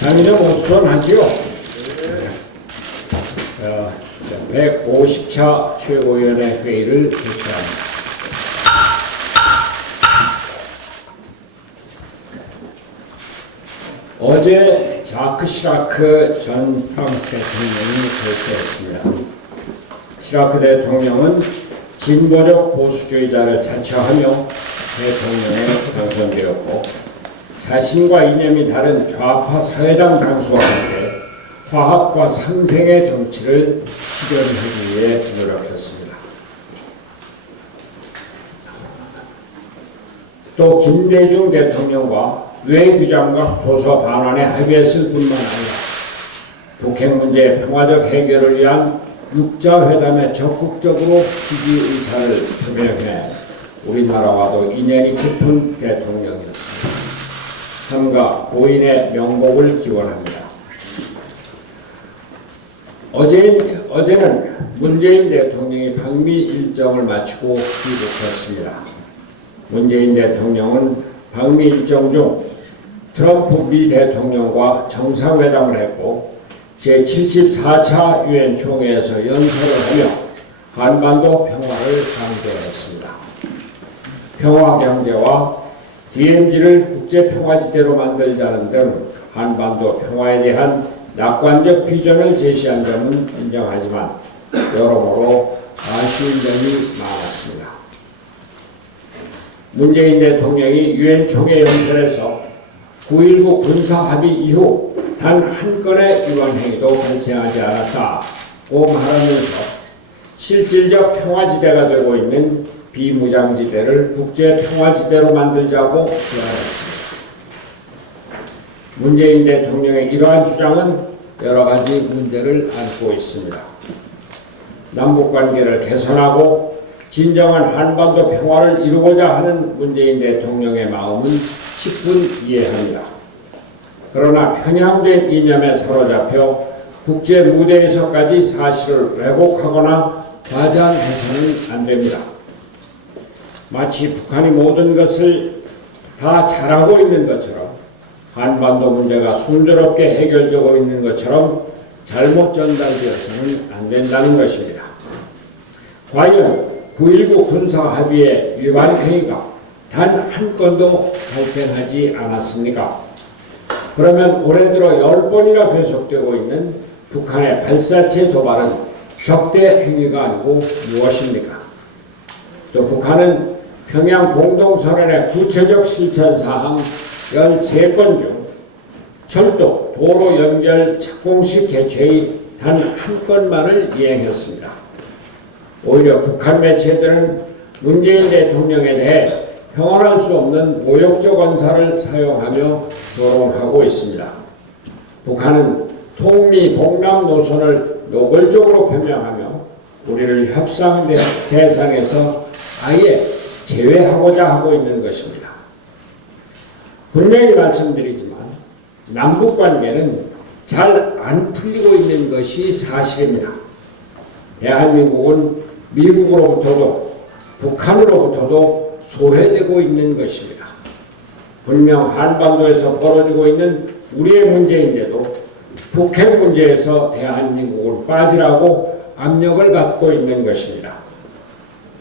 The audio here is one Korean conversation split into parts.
장인은 우선하지요. 150차 최고위원회 회의를 개최합니다. 어제 자크 시라크 전 프랑스 대통령이 발표했습니다. 시라크 대통령은 진보적 보수주의자를 자처하며 대통령에 당선되었고, 자신과 이념이 다른 좌파 사회당 당수와 함께 화합과 상생의 정치를 실현하기 위해 노력했습니다. 또 김대중 대통령과 외교장관 도서 반환에 합의했을 뿐만 아니라 북핵 문제의 평화적 해결을 위한 육자회담에 적극적으로 지지 의사를 표명해 우리나라와도 인연이 깊은 대통령이었습니다. 삼가 고인의 명복을 기원합니다. 어제는 문재인 대통령이 방미 일정을 마치고 귀국했습니다. 문재인 대통령은 방미 일정 중 트럼프 미 대통령과 정상회담을 했고, 제74차 유엔 총회에서 연설을 하며 한반도 평화를 강조했습니다. 평화경제와 DMZ를 국제평화지대로 만들자는 등 한반도 평화에 대한 낙관적 비전을 제시한 점은 인정하지만 여러모로 아쉬운 점이 많았습니다. 문재인 대통령이 유엔 총회 연설에서 9.19 군사합의 이후 단 한 건의 위반 행위도 발생하지 않았다고 말하면서 실질적 평화지대가 되고 있는 비무장지대를 국제평화지대로 만들자고 제안했습니다. 문재인 대통령의 이러한 주장은 여러 가지 문제를 안고 있습니다. 남북관계를 개선하고 진정한 한반도 평화를 이루고자 하는 문재인 대통령의 마음은 10분 이해합니다. 그러나 편향된 이념에 사로잡혀 국제 무대에서까지 사실을 왜곡하거나 과장해서는 안 됩니다. 마치 북한이 모든 것을 다 잘하고 있는 것처럼, 한반도 문제가 순조롭게 해결되고 있는 것처럼 잘못 전달되어서는 안 된다는 것입니다. 과연 9.19 군사합의의 위반 행위가 단 한 건도 발생하지 않았습니까? 그러면 올해 들어 10번이나 계속되고 있는 북한의 발사체 도발은 적대 행위가 아니고 무엇입니까? 또 북한은 평양 공동선언의 구체적 실천 사항 13건 중 철도, 도로 연결 착공식 개최의 단 한 건만을 이행했습니다. 오히려 북한 매체들은 문재인 대통령에 대해 평안할 수 없는 모욕적 언사를 사용하며 조롱하고 있습니다. 북한은 통미 봉남 노선을 노골적으로 표명하며 우리를 협상 대상에서 아예 제외하고자 하고 있는 것입니다. 분명히 말씀드리지만 남북관계는 잘 안 풀리고 있는 것이 사실입니다. 대한민국은 미국으로부터도 북한으로부터도 소외되고 있는 것입니다. 분명 한반도에서 벌어지고 있는 우리의 문제인데도 북핵 문제에서 대한민국을 빠지라고 압력을 받고 있는 것입니다.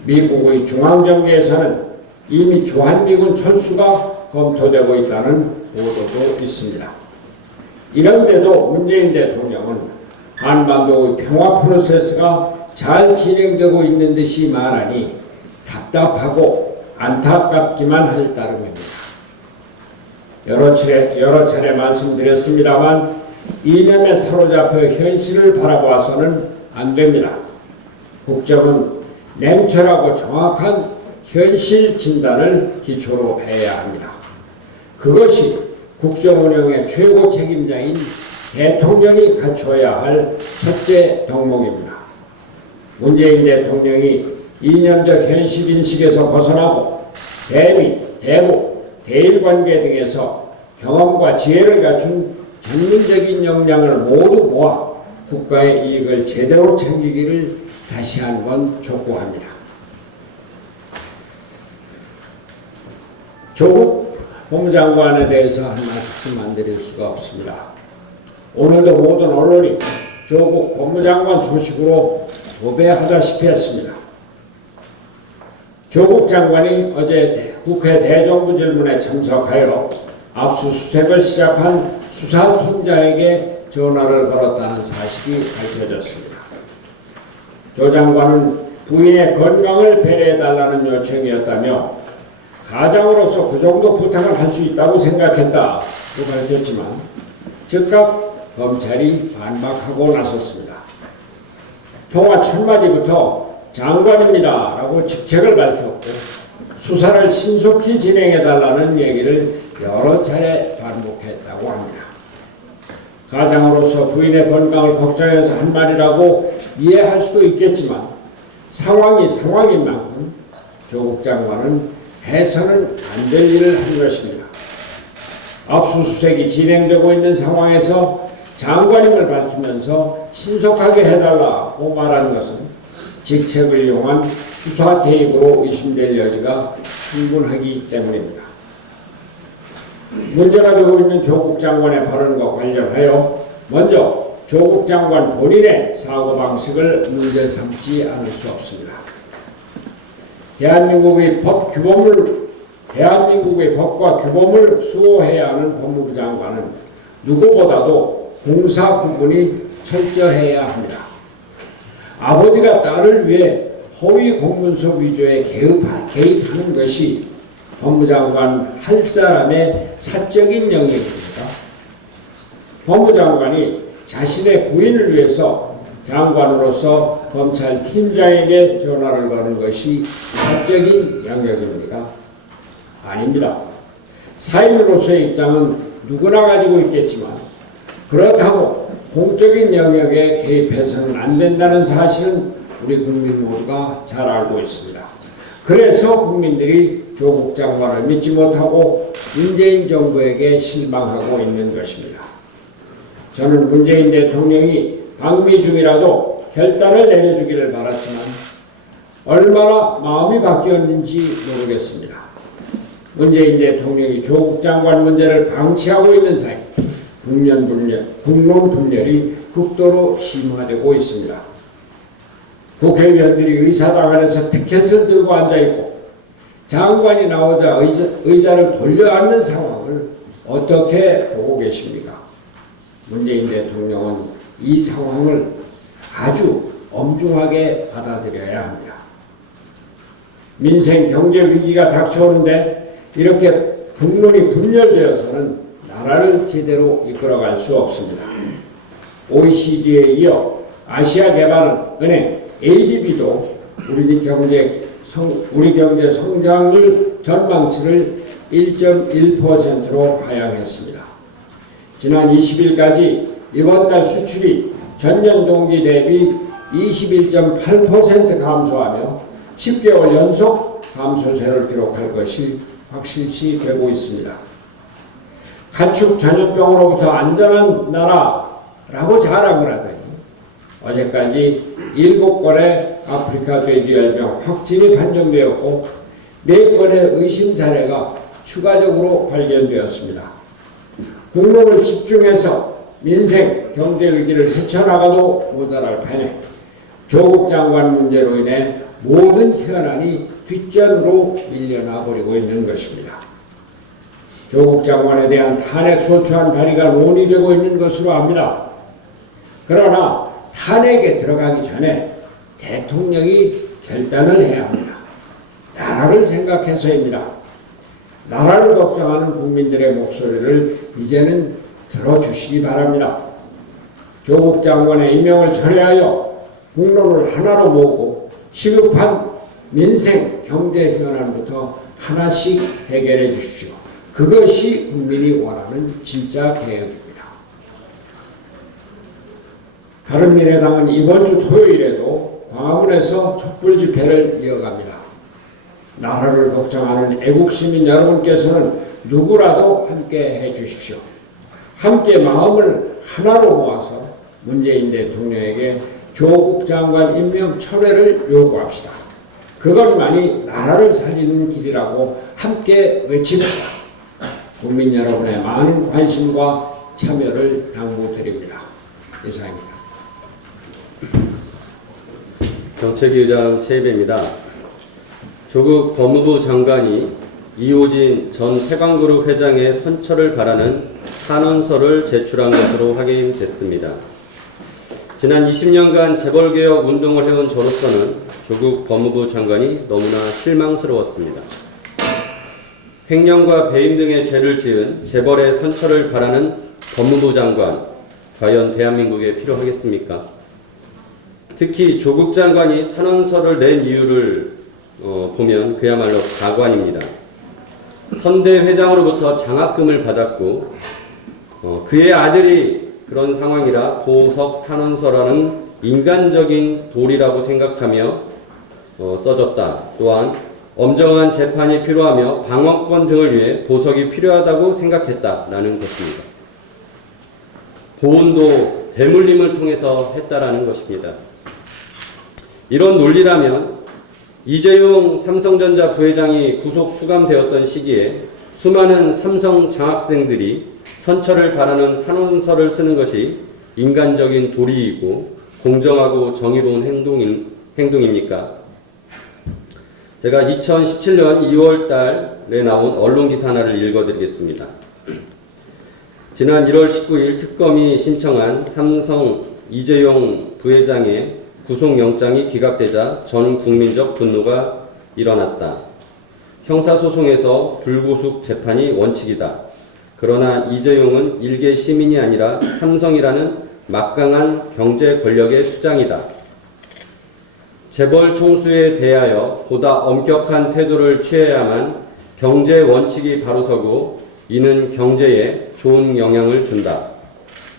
미국의 중앙정계에서는 이미 주한미군 철수가 검토되고 있다는 보도도 있습니다. 이런데도 문재인 대통령은 한반도의 평화 프로세스가 잘 진행되고 있는 듯이 말하니 답답하고 안타깝기만 할 따름입니다. 여러 차례 말씀드렸습니다만 이념에 사로잡혀 현실을 바라봐서는 안 됩니다. 국정은 냉철하고 정확한 현실 진단을 기초로 해야 합니다. 그것이 국정 운영의 최고 책임자인 대통령이 갖춰야 할 첫째 덕목입니다. 문재인 대통령이 이념적 현실인식에서 벗어나고 대미, 대북, 대일관계 등에서 경험과 지혜를 갖춘 전문적인 역량을 모두 모아 국가의 이익을 제대로 챙기기를 다시 한번 촉구합니다. 조국 법무장관에 대해서 한 말씀 안 드릴 수가 없습니다. 오늘도 모든 언론이 조국 법무장관 소식으로 도배하다시피 했습니다. 조국 장관이 어제 국회 대정부 질문에 참석하여 압수수색을 시작한 수사팀장에게 전화를 걸었다는 사실이 밝혀졌습니다. 조 장관은 부인의 건강을 배려해달라는 요청이었다며 가장으로서 그 정도 부탁을 할 수 있다고 생각했다고 밝혔지만 즉각 검찰이 반박하고 나섰습니다. 통화 첫 마디부터 장관입니다 라고 직책을 밝혔고 수사를 신속히 진행해달라는 얘기를 여러 차례 반복했다고 합니다. 가장으로서 부인의 건강을 걱정해서 한 말이라고 이해할 수도 있겠지만 상황이 상황인 만큼 조국 장관은 해서는 안 될 일을 한 것입니다. 압수수색이 진행되고 있는 상황에서 장관임을 밝히면서 신속하게 해달라고 말한 것은 직책을 이용한 수사 개입으로 의심될 여지가 충분하기 때문입니다. 문제가 되고 있는 조국 장관의 발언과 관련하여 먼저 조국 장관 본인의 사고방식을 문제 삼지 않을 수 없습니다. 대한민국의 법과 규범을 수호해야 하는 법무부 장관은 누구보다도 공사 구분이 철저해야 합니다. 아버지가 딸을 위해 허위 공문서 위조에 개입하는 것이 법무장관 할 사람의 사적인 영역입니다. 법무장관이 자신의 부인을 위해서 장관으로서 검찰팀장에게 전화를 거는 것이 사적인 영역입니까? 아닙니다. 사인으로서의 입장은 누구나 가지고 있겠지만 그렇다고 공적인 영역에 개입해서는 안 된다는 사실은 우리 국민 모두가 잘 알고 있습니다. 그래서 국민들이 조국 장관을 믿지 못하고 문재인 정부에게 실망하고 있는 것입니다. 저는 문재인 대통령이 방미 중이라도 결단을 내려주기를 바랐지만 얼마나 마음이 바뀌었는지 모르겠습니다. 문재인 대통령이 조국 장관 문제를 방치하고 있는 사이 국론 분열이 극도로 심화되고 있습니다. 국회의원들이 의사당 안에서 피켓을 들고 앉아있고 장관이 나오자 의자를 돌려앉는 상황을 어떻게 보고 계십니까? 문재인 대통령은 이 상황을 아주 엄중하게 받아들여야 합니다. 민생 경제 위기가 닥쳐오는데 이렇게 국론이 분열되어서는 나라를 제대로 이끌어갈 수 없습니다. OECD에 이어 아시아개발은행 ADB도 우리 경제 성장률 전망치를 1.1%로 하향했습니다. 지난 20일까지 이번 달 수출이 전년 동기 대비 21.8% 감소하며 10개월 연속 감소세를 기록할 것이 확실시 되고 있습니다. 가축 전염병으로부터 안전한 나라라고 자랑을 하더니 어제까지 7건의 아프리카 돼지열병 확진이 판정되었고 4건의 의심 사례가 추가적으로 발견되었습니다. 국론을 집중해서 민생, 경제 위기를 헤쳐나가도 모자랄 판에 조국 장관 문제로 인해 모든 현안이 뒷전으로 밀려나 버리고 있는 것입니다. 조국 장관에 대한 탄핵 소추안 발의가 논의되고 있는 것으로 압니다. 그러나 탄핵에 들어가기 전에 대통령이 결단을 해야 합니다. 나라를 생각해서입니다. 나라를 걱정하는 국민들의 목소리를 이제는 들어주시기 바랍니다. 조국 장관의 임명을 철회하여 국론을 하나로 모으고 시급한 민생, 경제 현안부터 하나씩 해결해 주십시오. 그것이 국민이 원하는 진짜 개혁입니다. 바른미래당은 이번 주 토요일에도 광화문에서 촛불 집회를 이어갑니다. 나라를 걱정하는 애국 시민 여러분께서는 누구라도 함께 해 주십시오. 함께 마음을 하나로 모아서 문재인 대통령에게 조국 장관 임명 철회를 요구합시다. 그것만이 나라를 살리는 길이라고 함께 외칩시다. 국민 여러분의 많은 관심과 참여를 당부드립니다. 이상입니다. 정책위 의장 최희배입니다. 조국 법무부 장관이 이호진 전 태광그룹 회장의 선처를 바라는 탄원서를 제출한 것으로 확인됐습니다. 지난 20년간 재벌개혁 운동을 해온 저로서는 조국 법무부 장관이 너무나 실망스러웠습니다. 횡령과 배임 등의 죄를 지은 재벌의 선처를 바라는 법무부 장관, 과연 대한민국에 필요하겠습니까? 특히 조국 장관이 탄원서를 낸 이유를 보면 그야말로 가관입니다. 선대 회장으로부터 장학금을 받았고 그의 아들이 그런 상황이라 보석 탄원서라는 인간적인 도리라고 생각하며 써줬다. 또한 엄정한 재판이 필요하며 방어권 등을 위해 보석이 필요하다고 생각했다라는 것입니다. 보훈도 대물림을 통해서 했다라는 것입니다. 이런 논리라면 이재용 삼성전자 부회장이 구속 수감되었던 시기에 수많은 삼성 장학생들이 선처를 바라는 탄원서를 쓰는 것이 인간적인 도리이고 공정하고 정의로운 행동입니까? 제가 2017년 2월 달에 나온 언론기사 하나를 읽어드리겠습니다. 지난 1월 19일 특검이 신청한 삼성 이재용 부회장의 구속영장이 기각되자 전 국민적 분노가 일어났다. 형사소송에서 불구속 재판이 원칙이다. 그러나 이재용은 일개 시민이 아니라 삼성이라는 막강한 경제 권력의 수장이다. 재벌 총수에 대하여 보다 엄격한 태도를 취해야만 경제 원칙이 바로서고 이는 경제에 좋은 영향을 준다.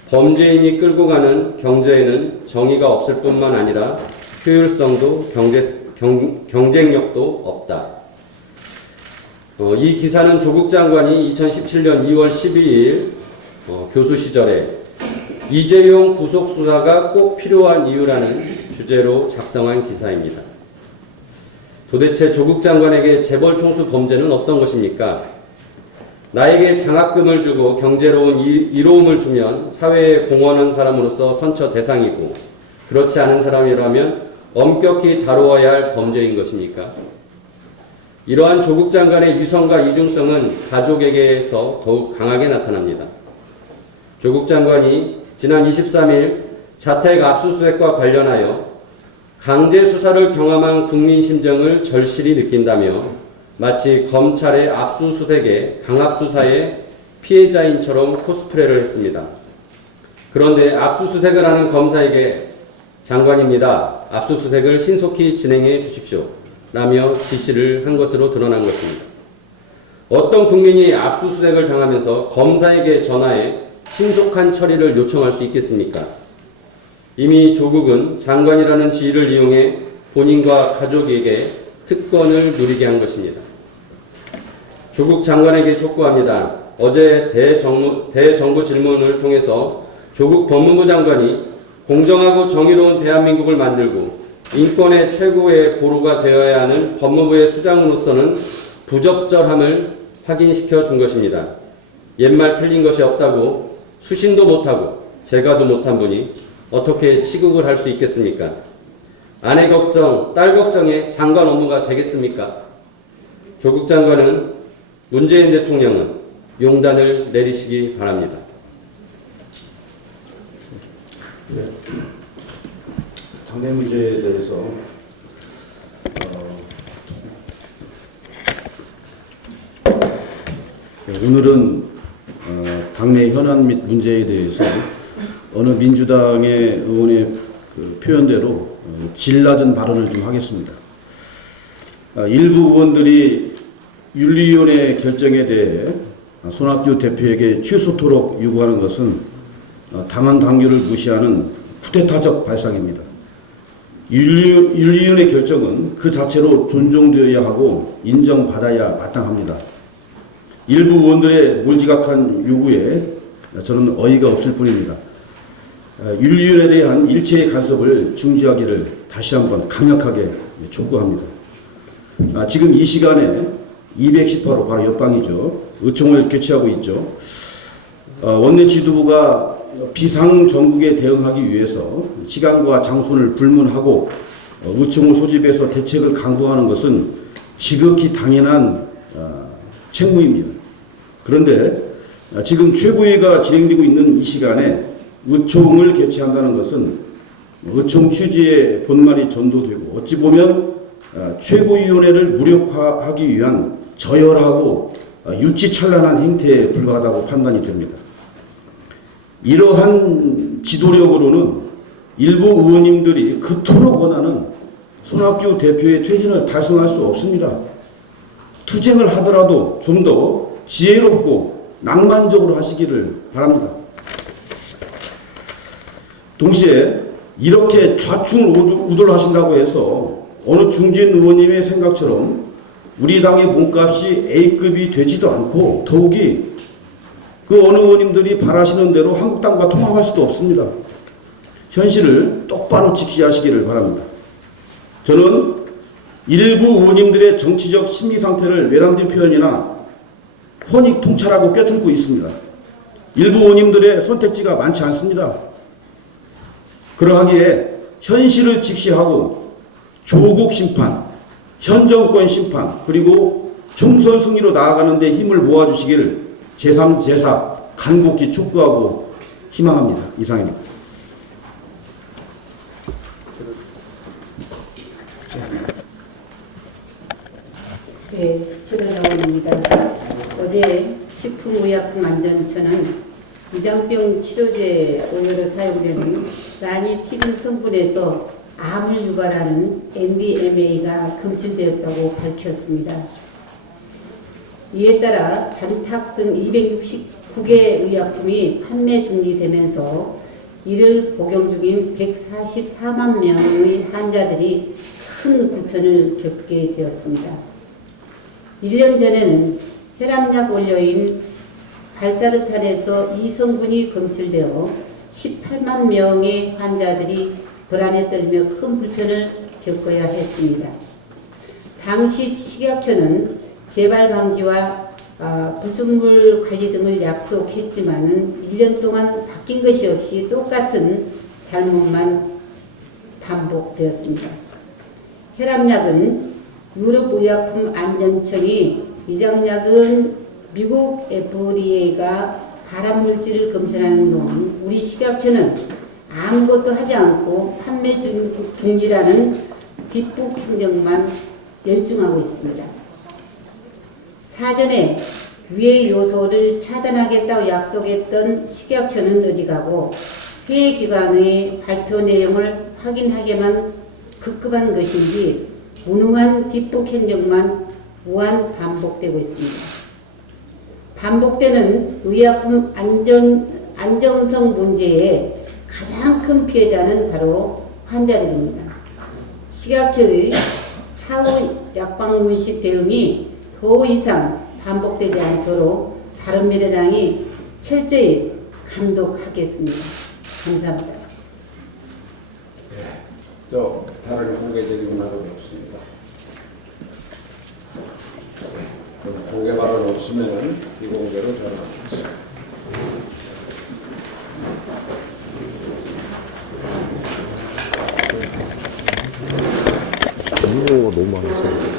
범죄인이 끌고 가는 경제에는 정의가 없을 뿐만 아니라 효율성도 경쟁력도 없다. 이 기사는 조국 장관이 2017년 2월 12일 교수 시절에 이재용 구속 수사가 꼭 필요한 이유라는 주제로 작성한 기사입니다. 도대체 조국 장관에게 재벌 총수 범죄는 어떤 것입니까? 나에게 장학금을 주고 경제로운 이로움을 주면 사회에 공헌한 사람으로서 선처 대상이고 그렇지 않은 사람이라면 엄격히 다루어야 할 범죄인 것입니까? 이러한 조국 장관의 위선과 이중성은 가족에게서 더욱 강하게 나타납니다. 조국 장관이 지난 23일 자택 압수수색과 관련하여 강제 수사를 경험한 국민 심정을 절실히 느낀다며 마치 검찰의 압수수색에 강압수사의 피해자인처럼 코스프레를 했습니다. 그런데 압수수색을 하는 검사에게 장관입니다. 압수수색을 신속히 진행해 주십시오. 라며 지시를 한 것으로 드러난 것입니다. 어떤 국민이 압수수색을 당하면서 검사에게 전화해 신속한 처리를 요청할 수 있겠습니까? 이미 조국은 장관이라는 지위를 이용해 본인과 가족에게 특권을 누리게 한 것입니다. 조국 장관에게 촉구합니다. 어제 대정부 질문을 통해서 조국 법무부 장관이 공정하고 정의로운 대한민국을 만들고 인권의 최고의 보루가 되어야 하는 법무부의 수장으로서는 부적절함을 확인시켜 준 것입니다. 옛말 틀린 것이 없다고 수신도 못하고 재가도 못한 분이 어떻게 치국을 할 수 있겠습니까? 아내 걱정, 딸 걱정에 장관 업무가 되겠습니까? 조국 장관은 문재인 대통령은 용단을 내리시기 바랍니다. 네. 당내 문제에 대해서 오늘은 당내 현안 및 문제에 대해서 어느 민주당의 의원의 그 표현대로 질 낮은 발언을 좀 하겠습니다. 일부 의원들이 윤리위원회 결정에 대해 손학규 대표에게 취소토록 요구하는 것은 당헌 당규를 무시하는 쿠데타적 발상입니다. 윤리위원회 결정은 그 자체로 존중되어야 하고 인정받아야 마땅합니다. 일부 의원들의 몰지각한 요구에 저는 어이가 없을 뿐입니다. 윤리위원회에 대한 일체의 간섭을 중지하기를 다시 한번 강력하게 촉구합니다. 지금 이 시간에 210화로 바로 옆방이죠. 의총을 개최하고 있죠. 원내 지도부가 비상정국에 대응하기 위해서 시간과 장소를 불문하고 의총을 소집해서 대책을 강구하는 것은 지극히 당연한 책무입니다. 그런데 지금 최고위가 진행되고 있는 이 시간에 의총을 개최한다는 것은 의총 취지의 본말이 전도되고 어찌 보면 최고위원회를 무력화하기 위한 저열하고 유치찬란한 행태에 불과하다고 판단이 됩니다. 이러한 지도력으로는 일부 의원님들이 그토록 원하는 손학규 대표의 퇴진을 달성할 수 없습니다. 투쟁을 하더라도 좀 더 지혜롭고 낭만적으로 하시기를 바랍니다. 동시에 이렇게 좌충우돌하신다고 해서 어느 중진 의원님의 생각처럼 우리 당의 몸값이 A급이 되지도 않고 더욱이 그 어느 의원님들이 바라시는 대로 한국당과 통합할 수도 없습니다. 현실을 똑바로 직시하시기를 바랍니다. 저는 일부 의원님들의 정치적 심리 상태를 외람된 표현이나 혼익 통찰하고 꿰뚫고 있습니다. 일부 의원님들의 선택지가 많지 않습니다. 그러하기에 현실을 직시하고 조국 심판, 현 정권 심판, 그리고 총선 승리로 나아가는 데 힘을 모아주시기를 제3, 제4 간곡히 촉구하고 희망합니다. 이상입니다. 네, 최대장원입니다. 어제 식품의약품안전처는 위장병 치료제 의료로 사용되는 라니티린 성분에서 암을 유발하는 MDMA가 검출되었다고 밝혔습니다. 이에 따라 잔탁 등 269개 의약품이 판매 중지되면서 이를 복용 중인 144만 명의 환자들이 큰 불편을 겪게 되었습니다. 1년 전에는 혈압약 원료인 발사르탄에서 이 성분이 검출되어 18만 명의 환자들이 불안에 떨며 큰 불편을 겪어야 했습니다. 당시 식약처는 재발 방지와 불순물 관리 등을 약속했지만은 1년 동안 바뀐 것이 없이 똑같은 잘못만 반복되었습니다. 혈압약은 유럽의약품안전청이 위장약은 미국 FDA가 발암물질을 검출하는 동안 우리 식약처는 아무것도 하지 않고 판매 중지라는 뒷북 행정만 열중하고 있습니다. 사전에 위의 요소를 차단하겠다고 약속했던 식약처는 어디 가고 회의 기관의 발표 내용을 확인하게만 급급한 것인지 무능한 뒷북 행정만 무한 반복되고 있습니다. 반복되는 의약품 안정성 문제의 가장 큰 피해자는 바로 환자들입니다. 식약처의 사후 약방문식 대응이 더 이상 반복되지 않도록 바른미래당이 철저히 감독하겠습니다. 감사합니다. 또 다른 공개적인 말은 없습니다. 공개 발언 없으면 비공개로 전환하겠습니다. 정보가 너무 많아서